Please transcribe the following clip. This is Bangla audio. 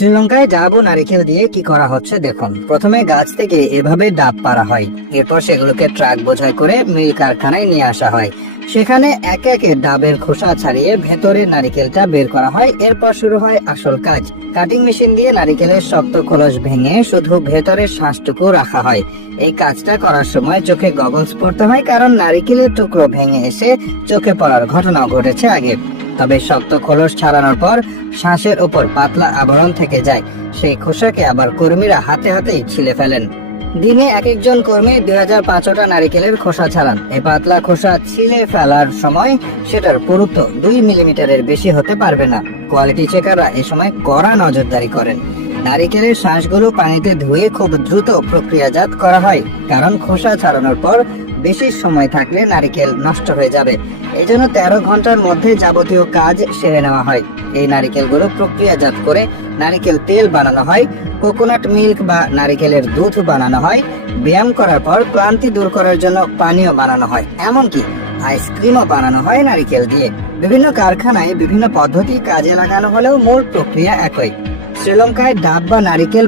শ্রীলঙ্কায় ডাব ও নারিকেল দিয়ে কি করা হচ্ছে দেখুন। প্রথমে গাছ থেকে এভাবে ডাব পারা হয়। এরপর সেগুলোকে ট্রাক বোঝাই করে মিল কারখানায় নিয়ে আসা হয়। সেখানে একে একে ডাবের খোসা ছাড়িয়ে ভেতরে নারিকেলটা বের করা হয়। এরপর শুরু হয় আসল কাজ। কাটিং মেশিন দিয়ে নারিকেলের শক্ত খোলস ভেঙে শুধু ভেতরের শ্বাসটুকু রাখা হয়। এই কাজটা করার সময় চোখে গগলস পড়তে হয় কারণ নারিকেলের টুকরো ভেঙে এসে চোখে পড়ার ঘটনাও ঘটেছে আগে। তবে শক্ত খোলস ছাড়ানোর পর শ্বাসের উপর পাতলা আবরণ থেকে যায়। সেই খোসাকে আবার কর্মীরা হাতে হাতেই ছিলে ফেলেন। দিনে এক একজন কর্মী দুই হাজার পাঁচটা নারিকেলের খোসা ছাড়ান। এই পাতলা খোসা ছিলে ফেলার সময় সেটার পুরুত্ব দুই মিলিমিটারের বেশি হতে পারবে না। কোয়ালিটি চেকাররা এ সময় কড়া নজরদারি করেন। নারিকেলের শ্বাসগুলো পানিতে ধুয়ে খুব দ্রুত প্রক্রিয়াজাত করা হয়। কারণ খোসা ছাড়ানোর পর বেশি সময় থাকলে নারিকেল নষ্ট হয়ে যাবে। এই জন্য তেরো ঘণ্টার মধ্যে যাবতীয় কাজ সেরে নেওয়া হয়। এই নারিকেলগুলো প্রক্রিয়াজাত করে নারিকেল তেল বানানো হয়, কোকোনাট মিল্ক বা নারিকেলের দুধ বানানো হয়, ব্যায়াম করার পর ক্লান্তি দূর করার জন্য পানীয় বানানো হয়। এমনকি আইসক্রিমও বানানো হয় নারিকেল দিয়ে। বিভিন্ন কারখানায় বিভিন্ন পদ্ধতি কাজে লাগানো হলেও মূল প্রক্রিয়া একই। শ্রীলঙ্কায় ডাব বা নারিকেল